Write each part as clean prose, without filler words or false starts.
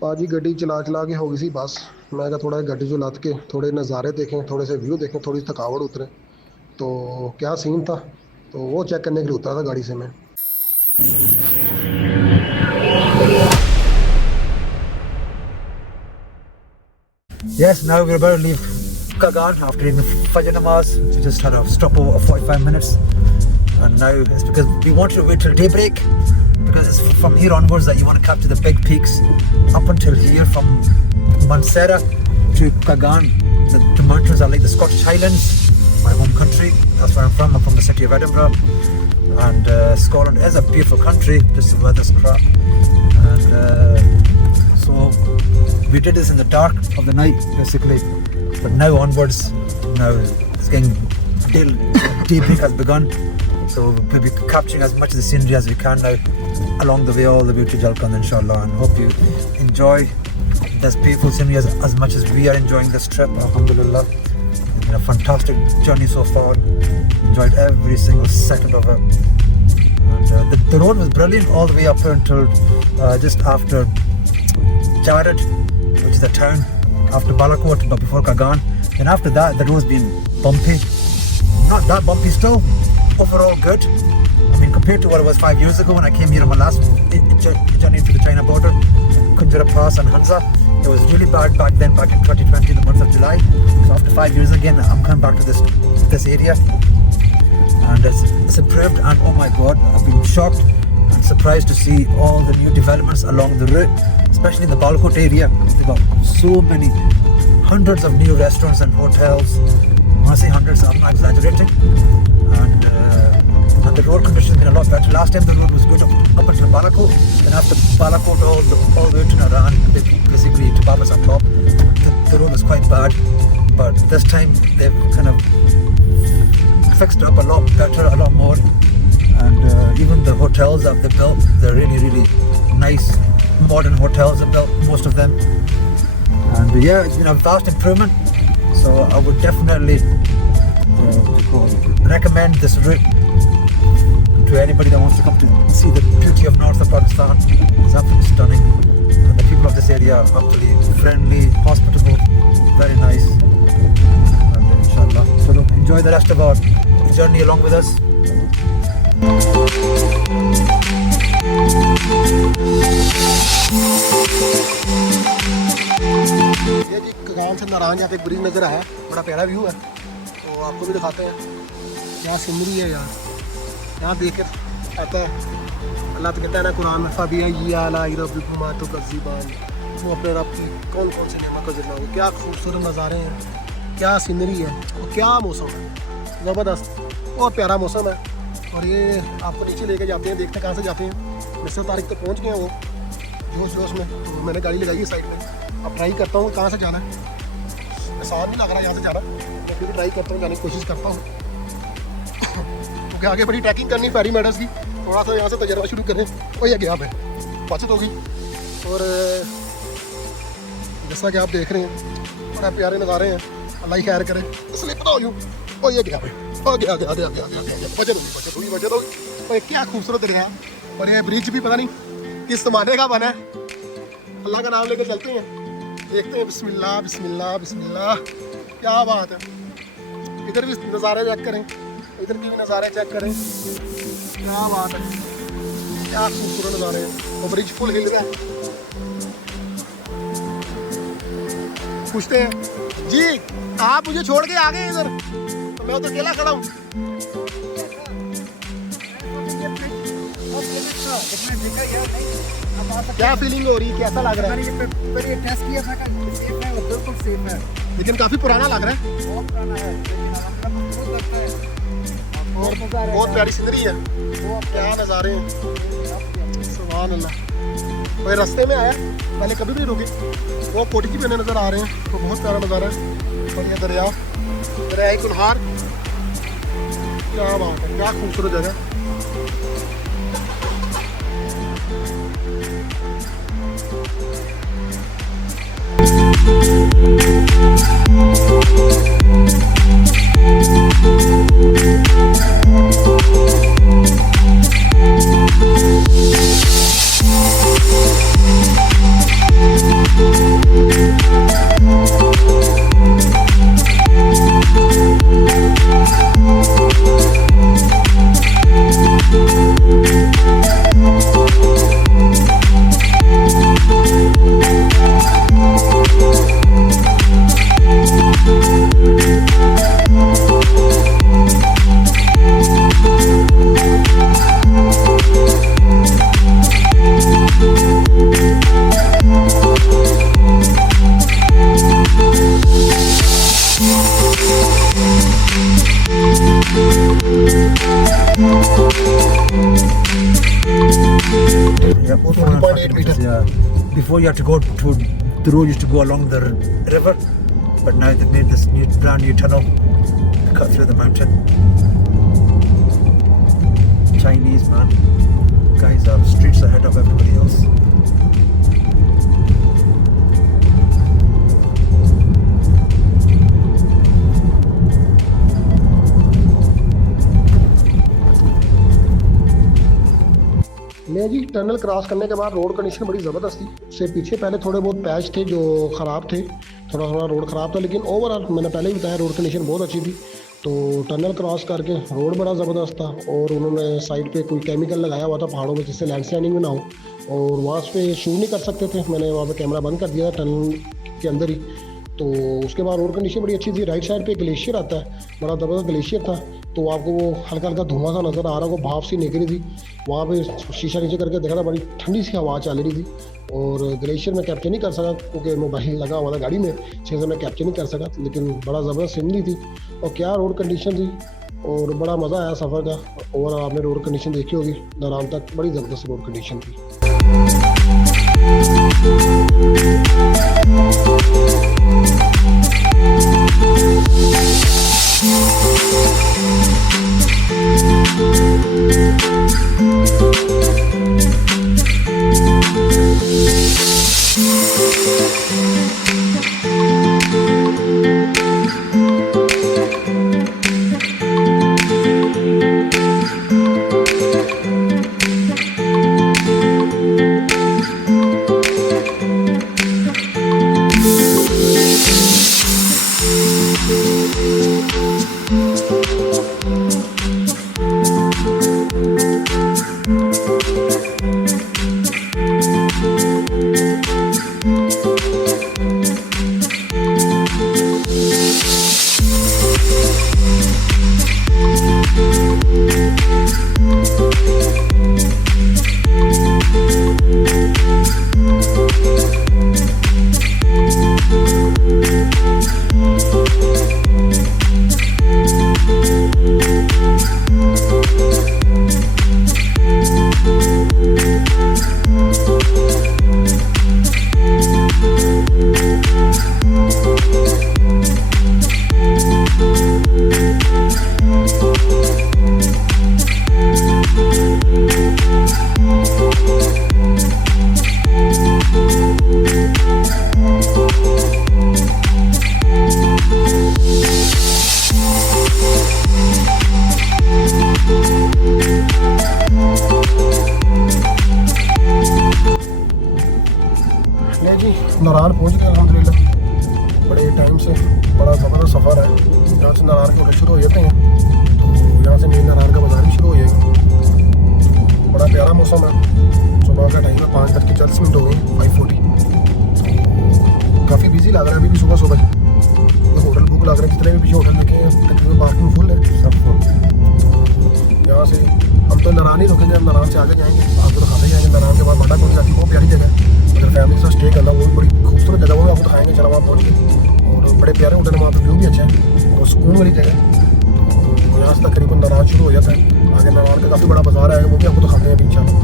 पाजी गड्डी चला चला के हो गई सी बस। मैं कहा थोड़ा गड्डी जो लत के थोड़े नज़ारे देखें, थोड़े से व्यू देखें, थोड़ी थकावट उतरे। तो क्या सीन था, तो वो चेक करने के लिए उतरा था गाड़ी से मैं। Yes, now we're about to leave Kagan after eating Fajr Namaz. We just had a stopover of 45 minutes. And now it's because we wanted to wait till daybreak, because it's from here onwards that you want to capture the big peaks. Up until here, from Mansehra to Kagan, the mountains are like the Scottish Highlands, my home country. That's where I'm from. I'm from the city of Edinburgh. And Scotland is a beautiful country, just the weather's crap. And so we did this in the dark of the night, basically. But now onwards, now it's getting daybreak has begun. So we'll be capturing as much of the scenery as we can now along the way, all the way to Jalkand, inshallah. And hope you enjoy this beautiful scenery as much as we are enjoying this trip. Alhamdulillah. It's been a fantastic journey so far. Enjoyed every single second of it. And the road was brilliant all the way up until just after Jared, which is a town after Balakot, but before Kagan. And after that, the road's been bumpy. Not that bumpy still. Overall good. I mean, compared to what it was 5 years ago when I came here on my last journey to the China border, Kunjara Pass and Hansa, it was really bad back then, back in 2020, the month of July. So after 5 years again, I'm coming back to this area, and it's improved. And oh my God, I've been shocked and surprised to see all the new developments along the route, especially in the Balakot area. They've got so many, hundreds of new restaurants and hotels. I want to say hundreds, I'm not exaggerating. And the road conditions have been a lot better. Last time the road was good up until Balakot, and after Balakot all the way to Naran, basically to Babas on top, the road was quite bad. But this time they've kind of fixed it up a lot better, a lot more. And even the hotels that they built, they're really, really nice, modern hotels they built, most of them. And yeah, it's been a vast improvement. So I would definitely recommend this route to anybody that wants to come to see the beauty of north of Pakistan. It's absolutely stunning. And the people of this area are absolutely friendly, hospitable, very nice. And inshallah, so enjoy the rest of our journey along with us. ये जी कगान से नारायण यहाँ पे एक bridge नज़र आया, बड़ा प्यारा view है, तो आपको भी दिखाते हैं। क्या सीनरी है यार, यहाँ देख कर आता है। अल्लाह तो कहता है ना कुरान में, फ़बिया आला रब्बिकुमा तुकज़्ज़िबान, वो अपने रब की कौन कौन से नेमत का जिक्र होगा। क्या खूबसूरत नज़ारे हैं, क्या सीनरी है, और क्या मौसम है, ज़बरदस्त, बहुत प्यारा मौसम है। और ये आपको नीचे लेके जाते हैं, देखते हैं कहाँ से जाते हैं। मिस्टर तारिक तो पहुँच गए हैं वो जोश जोश में, तो मैंने गाड़ी लगाई है साइड में। अब ट्राई करता हूँ कहाँ से जाना है, आसान नहीं लग रहा यहाँ से जाना, फिर भी ट्राई करता हूँ, जाने की कोशिश करता हूँ। क्योंकि आगे बड़ी ट्रैकिंग करनी पैरी मेडल्स की, थोड़ा सा यहाँ से तजर्बा शुरू करें। और ये गया है, बचत होगी। और जैसा कि आप देख रहे हैं, बड़ा प्यारे नज़ारे हैं, अल्लाह ही खैर करे। स्लिप तो हो, और ये गया भाई, और गया गया गया गया गया, बचत होगी। और क्या खूबसूरत दरिया, और ये ब्रिज भी पता नहीं किस जमाने का बना है। अल्लाह का नाम लेकर चलते हैं, देखते हैं। बिस्मिल्लाह बिस्मिल्लाह बिस्मिल्लाह, क्या बात है। इधर भी नज़ारे चेक करें, इधर की भी नज़ारे चेक करें, क्या बात है, क्या खूबसूरत नज़ारे हैं। और ब्रिज फुल हिल रहा है। पूछते हैं जी, आप मुझे छोड़ के आ गए इधर, तो मैं उधर अकेला खड़ा हूँ। क्या फीलिंग हो रही है, कैसा लग रहा है? ये टेस्ट किया था, सेफ है, बिल्कुल सेफ है, लेकिन काफ़ी पुराना लग रहा है, बहुत पुराना है, और बहुत प्यारी सीनरी है, क्या नज़ारे हैं, सुभान अल्लाह। कोई रास्ते में आया, पहले कभी भी रुके, वो कोटी की बने नज़र आ रहे हैं, तो बहुत प्यारा नज़ारा है। और ये दरिया कुल्हार, क्या बात है, क्या खूबसूरत जगह। before you had to go to the road used to go along the river, but now they've made this brand new tunnel to cut through the mountain. Chinese, man, guys are streets ahead of everybody else. ले जी, tunnel cross करने के बाद road condition बड़ी ज़बरदस्त थी। उससे पीछे पहले थोड़े बहुत पैच थे जो ख़राब थे, थोड़ा थोड़ा रोड ख़राब था, लेकिन ओवरऑल मैंने पहले ही बताया रोड कंडीशन बहुत अच्छी थी। तो टनल क्रॉस करके रोड बड़ा ज़बरदस्त था, और उन्होंने साइड पे कोई केमिकल लगाया हुआ था पहाड़ों में जिससे लैंडस्लाइडिंग भी ना हो, और वहाँ पे शूट नहीं कर सकते थे। मैंने वहाँ पे कैमरा बंद कर दिया था टनल के अंदर ही। तो उसके बाद रोड कंडीशन बड़ी अच्छी थी। राइट साइड पे ग्लेशियर आता है, बड़ा ज़बरदस्त ग्लेशियर था, तो आपको वो हल्का हल्का धुआं सा नज़र आ रहा, वो भाप सी निकली थी। वहाँ पे शीशा नीचे करके देखा था, बड़ी ठंडी सी हवा चल रही थी, और ग्लेशियर में कैप्चर नहीं कर सका क्योंकि मोबाइल लगा हुआ था गाड़ी में, छः से मैं कैप्चर नहीं कर सका, लेकिन बड़ा ज़बरदस्त सीनरी थी और क्या रोड कंडीशन थी, और बड़ा मज़ा आया सफ़र का। और आपने रोड कंडीशन देखी होगी नाराम तक, बड़ी ज़बरदस्त रोड कंडीशन थी। नारायण पहुँच गए अल्हम्दुलिल्लाह। बड़े टाइम से बड़ा ज़बरदस्त सफ़र है। यहाँ से नारायण के होटल शुरू हो जाते हैं, तो यहाँ से मेन नारायण का बाज़ार भी शुरू हो जाएगा। बड़ा प्यारा मौसम है, सुबह का टाइम है, 5:40 हो गई, 5:40। काफ़ी बिजी लग रहा है अभी भी सुबह सुबह। होटल बुक लग रहे हैं, जितने भी पीछे होटल देखे हैं तकरीबन पार्किंग फुल है, सब फुल। यहाँ से हम तो नारायण ही रुकेंगे, हम नारायण से आगे जाएंगे, आपको दिखाते जाएंगे। नारायण के बाद माटा कोट जाती है, बहुत प्यारी जगह है। अगर फैमिली के साथ स्टे करना, वो भी बड़ी खूबसूरत जगह, वो भी आपको दिखाएंगे चला वहाँ पहुँच के। और बड़े प्यारे होटल है, वहाँ पर व्यू भी अच्छा है और सुकून वाली जगह है। तो यहाँ से तकरीबन नारायण शुरू हो जाता है। आगे नारायण का काफ़ी बड़ा बाजार है, वो भी आपको दिखाते हैं अभी इंशाल्लाह।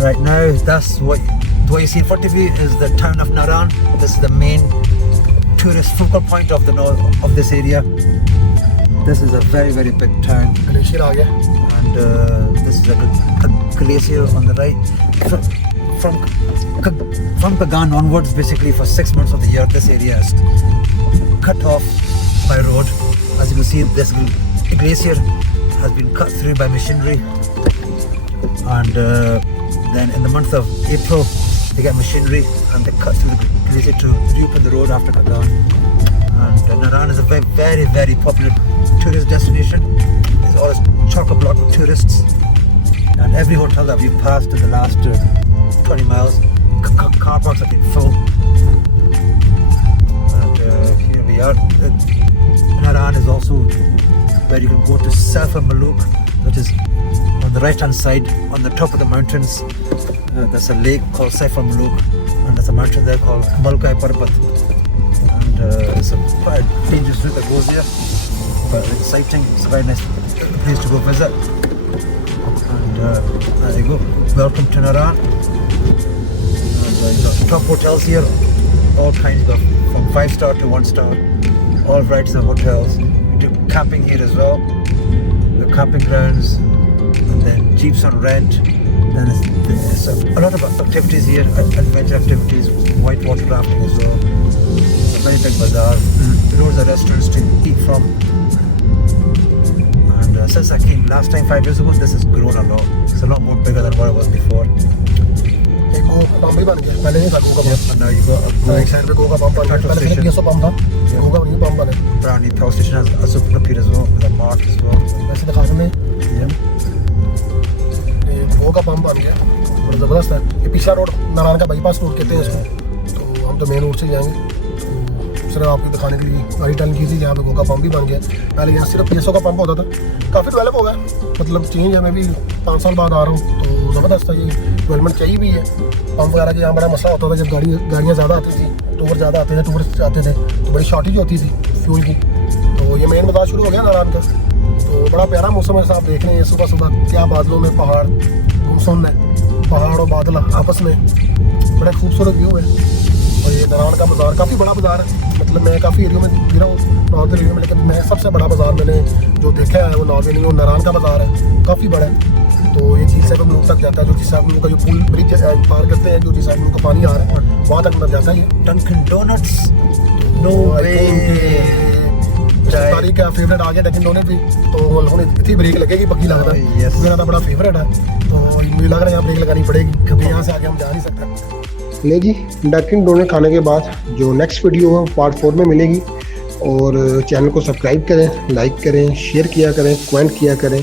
Right now, that's what you see in front of you is the town of Naran. This is the main tourist focal point of this area. This is a very, very big town. Glacier आ गया, And this is a glacier on the right. From Kagan onwards, basically for 6 months of the year, this area is cut off by road. As you can see, this glacier has been cut through by machinery. And then in the month of April, they get machinery and they cut through the glacier to reopen the road after Kagan. And Naran is a very, very, very popular tourist destination. It's always chock-a-block with tourists. And every hotel that we've passed in the last 20 miles, car parks have been full. And here we are. Naran is also where you can go to Safa Maluk, which is on the right hand side on the top of the mountains. There's a lake called Safa Maluk, and there's a mountain there called Malkai Parbat. And it's a quite dangerous route that goes there. for sighting. It's a very nice place to go visit. And there you go. Welcome to Naran. And, you got top hotels here, all kinds of, from 5-star to 1-star, all varieties of hotels. We do camping here as well, the camping grounds, and then jeeps on rent. Then there's a lot of activities here, adventure activities, whitewater rafting as well. It's a very big bazaar. Loads of restaurants to eat from. And since I came last time 5 years ago, this has grown a lot. It's a lot more bigger than what it was before. एक गो pump भी बन गया, पहले नहीं था गो का pump. And now you got a right side पे गो का पंप बन गया, पहले सिर्फ 200 पंप था, गो का नहीं पंप बने। brand new power station has also put up here as well, with a mark as well. वैसे दिखाने में Yeah. गो का पंप बन गया, बड़ा ज़बरदस्त है। ये पिछला रोड नारायण का बाईपास रोड कहते हैं इसको, तो हम तो मेन रोड से जाएंगे। तो सिर्फ आपको दिखाने के लिए गाड़ी टर्न की थी, जहाँ पे गो का पंप भी बन गया। पहले यहाँ सिर्फ 500 का पंप होता था, काफ़ी डेवलप हो गया, मतलब चेंज है। मैं भी 5 साल बाद आ रहा हूँ, तो ज़बरदस्त है, ये डेवलपमेंट चाहिए भी है। पंप वगैरह के यहाँ बड़ा मसला होता था, जब गाड़ियाँ ज़्यादा आती थी, टूर ज़्यादा आते थे, टूरिस्ट आते थे, तो बड़ी शॉर्टेज होती थी फ्यूल की। तो ये मेन बाजार शुरू हो गया नारायण का, तो बड़ा प्यारा मौसम है। आप देख रहे हैं सुबह सुबह क्या बादलों में पहाड़ गुमसुम है, पहाड़ और बादल आपस में, बड़ा खूबसूरत व्यू है। और ये नारायण का बाज़ार काफ़ी बड़ा बाज़ार है, मतलब मैं काफ़ी एरियो में गिरा हूँ नॉर्दर्न एरिया में, लेकिन मैं सबसे बड़ा बाज़ार मैंने जो देखा है वो नॉर्दर्न एरिया, वो नारायण का बाज़ार है, काफ़ी बड़ा है। तो ये झील साहब लोग तक जाता है, जो झील साहब लोग का जो पुल ब्रिज पार करते हैं, जो झील साहब लोग का पानी आ रहा है वहाँ तक अंदर जाता है ये। Dunkin' Donuts. No way. तारीख का फेवरेट आ गया डंकिन डोनट भी, तो लोगों ने इतनी ब्रेक लगेगी पक्की लग रहा है। Yes. मेरा तो बड़ा फेवरेट है, तो मुझे लग रहा है यहाँ ब्रेक लगानी पड़ेगी, क्योंकि यहाँ से आगे हम जा नहीं सकते। ले जी, डंकिन डोनट खाने के बाद जो नेक्स्ट वीडियो है पार्ट 4 में मिलेगी। और चैनल को सब्सक्राइब करें, लाइक करें, शेयर किया करें, कमेंट किया करें।